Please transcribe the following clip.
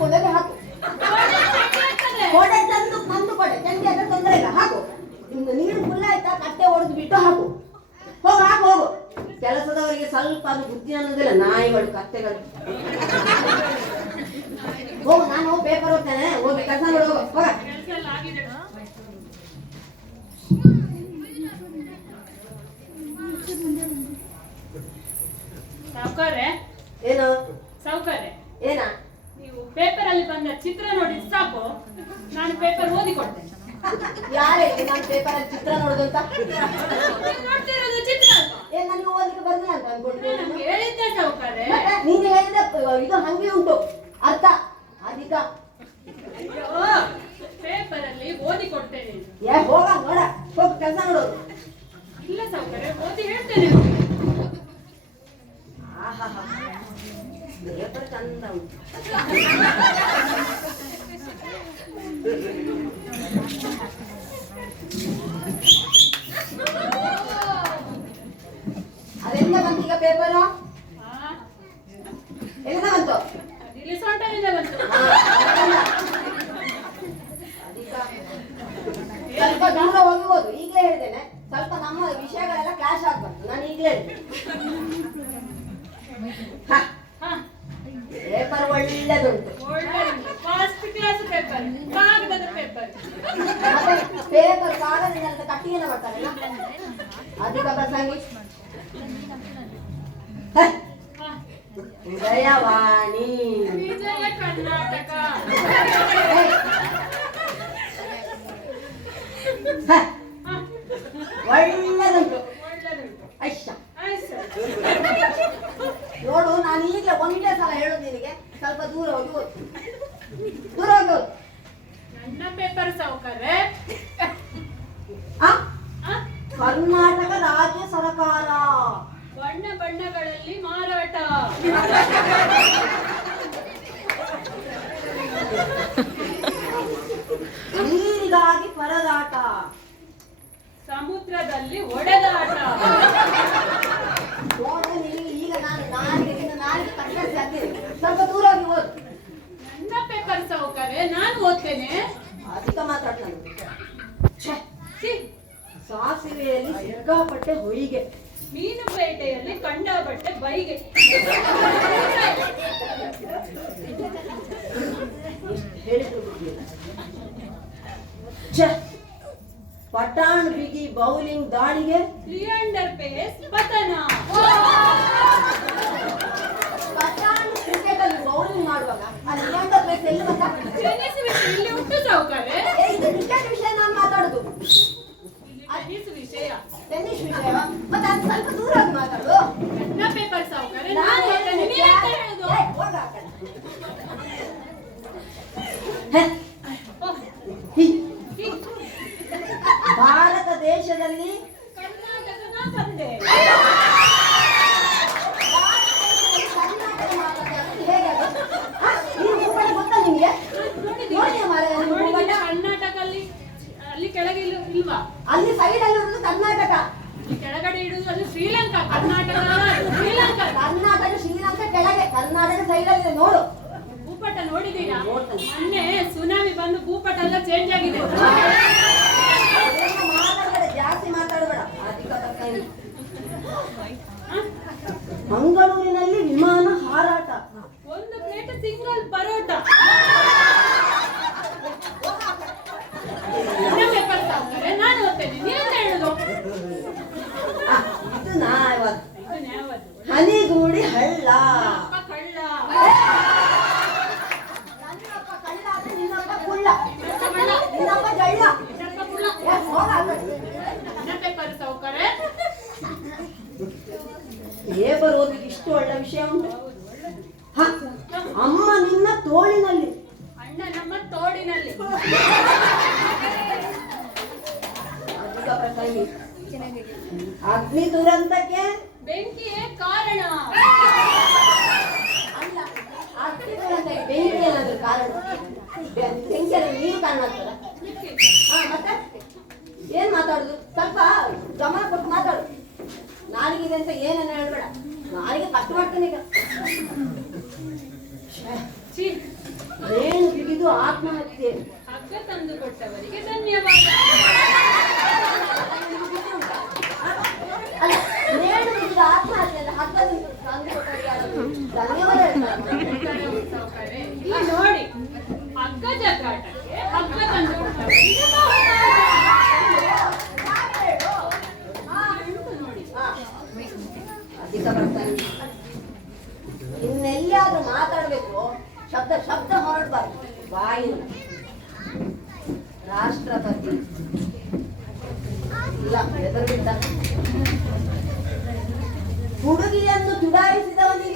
ಕೊಂಡೋಗಿ ಹಾಕು. ಕೊಡೆ ತಂದು ತಂದು ಕೊಡೆ. ಚಂಡಿ ಅಂದ್ರೆ ತೊಂದರೆ ಇಲ್ಲ. ಹಾಕು. ನಿಮ್ದು ನೀರು ಫುಲ್ ಆಯ್ತಾ? ಕಟ್ಟೆ ಹೊಡೆದು ಬಿಟ್ಟು ಹಾಕು. ಹೋಗು ಹಾಕು, ಹೋಗು. ಕೆಲಸದವರಿಗೆ ಸ್ವಲ್ಪ ಅದು ಬುದ್ಧಿ ಅನ್ನೋದಿಲ್ಲ. ನಾಯಿಗಳು ಕತ್ತೆಗಳು. ಹೋಗು, ನಾನು ಪೇಪರ್ ಓದ್ತೇನೆ. ಹೋಗಿ ಕೆಲಸ ಮಾಡಿ ಹೋಗು ಏನು ಸಾವುಕಾರೆ ಏನ ನೀವು ಪೇಪರ್ ಅಲ್ಲಿ ಬಂದ ಚಿತ್ರ ನೋಡಿ ಸಾಕು ನಾನು ಪೇಪರ್ ಓದಿ ಕೊಡ್ತೇನೆ. ಯಾರೇ ನಾನು ಪೇಪರ್ ಅಲ್ಲಿ ಚಿತ್ರ ನೋಡುದು ಅಂತ? ನೋಡ್ತಿರೋದು ಚಿತ್ರ? ಏ ನನಗೆ ಓದಲಿಕ್ಕೆ ಅಂತ ನಾನು ಹೇಳಿದ್ದೆ ಸಾವುಕಾರೆ ನೀನು ಹೇಳಿದ ಇದು ಹಂಗೆ ಉಂಟು. ಅರ್ಥ? ಅಧಿಕ? ಪೇಪರ್ ಅಲ್ಲಿ ಓದಿ ಕೊಡ್ತೇನೆ. ಏ ಹೋಗ ನೋಡ ಹೋಗಿ ಕೆಲಸ ನೋಡೋದು ಇಲ್ಲ ಸಾವುಕಾರೆ ಓದಿ ಹೇಳ್ತೇನೆ. ಆಹಾ ಪೇಪರ್ ಚಂದ ಉಂಟು ಅದೆಂತ ಬಂತು ಈಗ ಪೇಪರು ಹಾ ಎಲ್ಲಿಂದ ಬಂತು ಇಲ್ಲಿ ಸೊಂಟದಿಂದ ಬಂತು ಹಾ, ಅದಲ್ಲ. ಅಧಿಕ. ಸ್ವಲ್ಪ ದೂರ ಹೋಗ್ಬೋದು. ಈಗಲೇ ಹೇಳಿದ್ದೇನೆ ಸ್ವಲ್ಪ ನಮ್ಮ ವಿಷಯಗಳೆಲ್ಲ ಕ್ಲಾಶ್ ಆಗ್ಬಾರ್ದು. ನಾನು ಈಗಲೇ ಪೇಪರ್ ಒಳ್ಳೆದುಂಟು. ಪೇಪರ್ ಕಾಗದದಿಂದ ಕಟ್ಟಿಗೆನ ಮಾಡ್ತಾರಲ್ಲ ಅಧಿಕ ಪ್ರಸಂಗಿ. ಉದಯವಾಣಿ ವಿಜಯ ಕರ್ನಾಟಕ ಹೇ. ಹ, ಹಾ ಒಳ್ಳೆದುಂಟು. ಸರ್ ನೋಡು ನಾನು ಈಗಲೇ ಒಂದೇ ಸಲ ಹೇಳೋದು ನಿನಗೆ. ಸ್ವಲ್ಪ ದೂರ ಹೋಗಿ. ದೂರ ಹೋಗಿ. ಓದು ನನ್ನ ಪೇಪರ್ ಸಾವುಕಾರೆ? ಕರ್ನಾಟಕ ರಾಜ್ಯ ಸರ್ಕಾರ. ಬಣ್ಣ ಬಣ್ಣಗಳಲ್ಲಿ ಮಾರಾಟ. ಸಮುದ್ರದಲ್ಲಿ ಒಡೆದಾಟ ಈಗ ನಾನು ಕಟ್ಟಕ್ಕೆ ಸಾಧ್ಯ ಸ್ವಲ್ಪ ದೂರ ಹೋಗಿ ಓದು. ನನ್ನ ಪೇಪರ್ ಸಾವುಕಾರೆ ನಾನು ಓದ್ತೇನೆ. ಅದಕ್ಕೆ ಮಾತಾಡ್ತಾನೆ ಸಾಸಿವೆಯಲ್ಲಿ ಸಿಕ್ಕಾಪಟ್ಟೆ ಹೊಯಿಗೆ. ಮೀನು ಪೇಟೆಯಲ್ಲಿ ಕಂಡಾಬಟ್ಟೆ ಬೈಗೆ. ಪಠಾಣ್ ಬಿಗಿ ಬೌಲಿಂಗ್ ದಾಳಿಗೆ ಲಿಯಾಂಡರ್ ಪೇಸ್ ಪತನ. ಪಠಾಣ್ ಕ್ರಿಕೆಟ್ ಅಲ್ಲಿ ಬೌಲಿಂಗ್ ಮಾಡುವಾಗ ಆ ಲಿಯಾಂಡರ್ ಪೇಸ್ ಎಲ್ಲಿ ಬಂದ? ಟೆನ್ನಿಸ್ ಇಲ್ಲಿ ಉಂಟು ಇದು ಕ್ರಿಕೆಟ್ ವಿಷಯ ನಾನು ಮಾತಾಡುದು. ಟೆನ್ನಿಸ್ ವಿಷಯ. ಟೆನ್ನಿಸ್ ವಿಷಯ? ಮತ್ತೆ ಅದು ಸ್ವಲ್ಪ ದೂರ ಮಾತಾಡೋದು ಮಾತಾಡು ನನ್ನ ಪೇಪರ್ ಸಾವುಕಾರೆ ನಾನು ನಾನು ಓದ್ತೇನೆ ಹೇಳಿದ್ದು ನೀವೆಂತ ಹೇಳುದು ಏ, ಹೋಗ ಆ ಕಡೆ. ಹೆ, ಓಹ್, ಹಿ. ಹೀ, ಭಾರತ ದೇಶದಲ್ಲಿ ಕರ್ನಾಟಕದ ತಂದೆ ಕರ್ನಾಟಕ ಮಾತಾಡ್ತಾರೆ, ಹೇಗೆ ಅದು? ಹ? ಈ ಭೂಪಟ ಗೊತ್ತಾ ನಿಮ್ಗೆ ನೋಡಿ ಮಾರ್ರೆ, ಈ ಭೂಪಟ. ನೋಡಿದ್ರೆ ಕರ್ನಾಟಕ ಅಲ್ಲಿ ಅಲ್ಲಿ ಕೆಳಗೆ ಇಲ್ವಾ? ಅಲ್ಲಿ ಸೈಡ್ ಅಲ್ಲಿ ಇರುವುದು ಕರ್ನಾಟಕ. ಕೆಳಗಡೆ ಇಡುದು ಅದು ಶ್ರೀಲಂಕಾ. ಕರ್ನಾಟಕ ಅಲ್ಲ, ಶ್ರೀಲಂಕಾ. ಕರ್ನಾಟಕ ಶ್ರೀಲಂಕಾ ಕೆಳಗೆ. ಕರ್ನಾಟಕ ಸೈಡ್ ಅಲ್ಲಿ ನೋಡು. ಭೂಪಟ ನೋಡಿದೀರಾ. ಮೊನ್ನೆ ಸುನಾಮಿ ಬಂದು ಭೂಪಟ ಎಲ್ಲ ಚೇಂಜ್ ಆಗಿದೆ ಅದೇನು ಮಾತಾಡ್ಬೇಡ ಜಾಸ್ತಿ ಮಾತಾಡಬೇಡ ಅಧಿಕ ತಪ್ಪೇನು. ಹ? ಮಂಗಳೂರಿನಲ್ಲಿ ವಿಮಾನ ಹಾರಾಟ ಒಂದು ಪ್ಲೇಟ್ ಸಿಂಗಲ್ ಪರೋಟ ನನ್ನ ಪೇಪರ್ ಸಾಕ್ತಾರೆ ನಾನು ಓದ್ತೇನೆ ನೀವೆಂತ ಹೇಳುದು ಆ, ಇದು ನಾ ಇವತ್ತು ಇದು ನ್ಯಾಯವಾದ ಹನಿಗೂಡಿ ಹಳ್ಳ ಅಪ್ಪ ಕಳ್ಳ. ನನ್ನಪ್ಪ ಕಳ್ಳ ಆದ್ರೆ ನಿನ್ನಪ್ಪ ಕುಳ್ಳ. ನಿನ್ನಪ್ಪ ಜಳ್ಳ. ಇದಪ್ಪ ಕುಳ್ಳ. ಏ, ಹೋಗ ಆ ಕಡೆ. ನನ್ನ ಪೇಪರ್ ಸಾವುಕಾರೆ. ಪೇಪರ್ ಓದಲಿಕ್ಕೆ ಇಷ್ಟು ಒಳ್ಳೆ ವಿಷಯ ಉಂಟು? ಹ, ಅಮ್ಮ ನಿನ್ನ ತೋಳಿನಲ್ಲಿ. ಅಣ್ಣ ನಮ್ಮ ತೋಡಿನಲ್ಲಿ. ಅಧಿಕ ಪ್ರಸಂಗಿ. ಅಗ್ನಿ ದುರಂತಕ್ಕೆ ಬೆಂಕಿಯೇ ಕಾರಣ. ಅಲ್ಲ ಬೆಂಕಿ ಏನಾದ್ರು ಕಾರಣ. ಬೆಂಕಿಯಲ್ಲಿ ನೀರು ಕಾರಣ ಆಗ್ತದ ಹಾ ಮತ್ತೆ? ಏನ್ ಮಾತಾಡುದು? ಸ್ವಲ್ಪ ಗಮನ ಕೊಟ್ಟು ಮಾತಾಡು. ನಾಲಿಗೆ ಇದೆ ಅಂತ ಏನೇನು ಹೇಳ್ಬೇಡ. ನಾಲಿಗೆ ಕಟ್ಟು ಮಾಡ್ತಾನೆ ಈಗ. ಬಾಯಿನ ರಾಷ್ಟ್ರಪತಿ ಇಲ್ಲ ಎದುರು ಹುಡುಗಿಯನ್ನು ದುಡಾಯಿಸಿದವನಿಗೆ